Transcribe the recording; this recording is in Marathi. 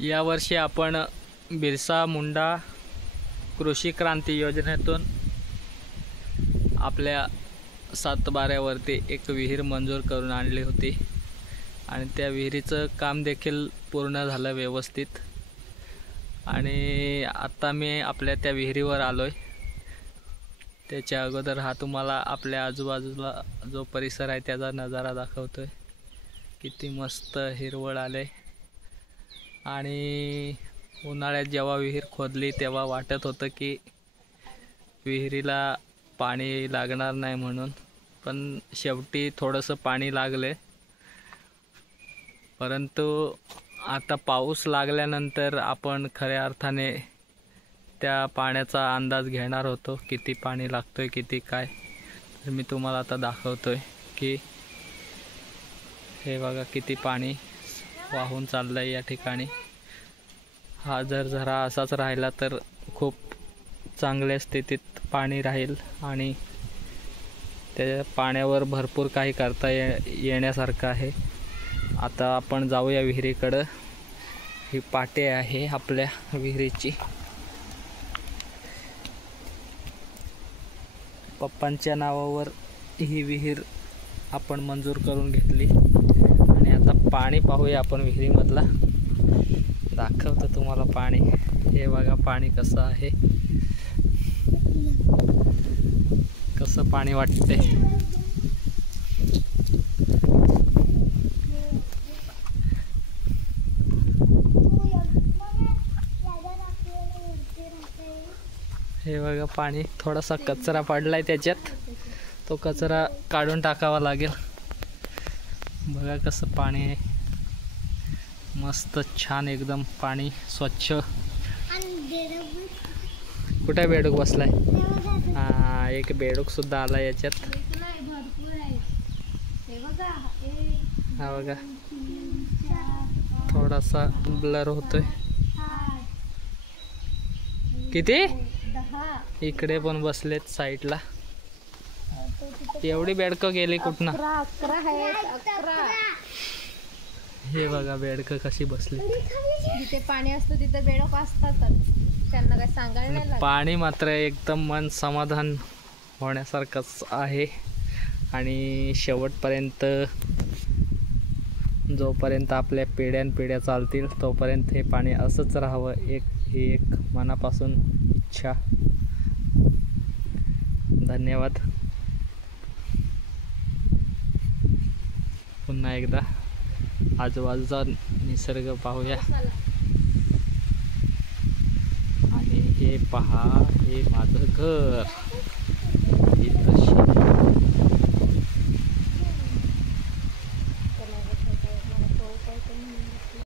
यावर्षी आपण बिरसा मुंडा कृषी क्रांती योजनेतून आपल्या सातबाऱ्यावरती एक विहीर मंजूर करून आणली होती आणि त्या विहिरीचं काम देखील पूर्ण झालं व्यवस्थित। आणि आता मी आपल्या त्या विहिरीवर आलोय। त्याच्या अगोदर हा तुम्हाला आपल्या आजूबाजूला जो परिसर आहे त्याचा नजारा दाखवतोय। किती मस्त हिरवळ आले। आणि उन्हाळ्यात जेव्हा विहीर खोदली तेव्हा वाटत होतं की विहिरीला पाणी लागणार नाही म्हणून, पण शेवटी थोडंसं पाणी लागले। परंतु आता पाऊस लागल्यानंतर आपण खऱ्या अर्थाने त्या पाण्याचा अंदाज घेणार होतो, किती पाणी लागतोय किती काय। तर मी तुम्हाला आता दाखवतोय की हे बघा किती पाणी वाहून चाललंय या ठिकाणी। हा जर झरा असाच राहिला तर खूप चांगल्या स्थितीत पाणी राहील आणि त्या पाण्यावर भरपूर काही करता येण्यासारखं आहे। आता आपण जाऊया विहिरीकडे। ही पाटे आहे आपल्या विहिरीची। पप्पांच्या नावावर ही विहीर आपण मंजूर करून घेतली आणि आता पाणी पाहूया आपण विहिरीमधला। दाखवतो तुम्हाला पाणी। हे बघा पाणी कसं आहे, कसं पाणी वाटते। हे बघा पाणी, थोडासा कचरा पडलाय त्याच्यात, तो कचरा काढून टाकावा लागेल। बघा कसं पाणी आहे, मस्त छान एकदम पाणी स्वच्छ। कुठे बेडूक बसलाय? हा, एक बेडूक सुद्धा आला याच्यात। हा बघा थोडासा ब्लर होतोय। किती इकडे पण बसलेत साईडला। एवढी बेडकं गेली कुठनं? 11 हे बघा बेडकं कशी बसली। जिथे पाणी असतं तिथे बेडक असतातच, त्यांना काय सांगायला नाही लागत। पाणी मात्र एकदम मन समाधान होण्यासारखंच आहे। आणि शेवटपर्यंत जोपर्यंत आपल्या पिढ्यानपिढ्या चालतील तोपर्यंत हे पाणी असंच राहावं, ही एक मनापासून इच्छा। धन्यवाद। पुन्हा एकदा आजूबाजूचा निसर्ग पाहूया। आणि हे पहा, हे माझं घर।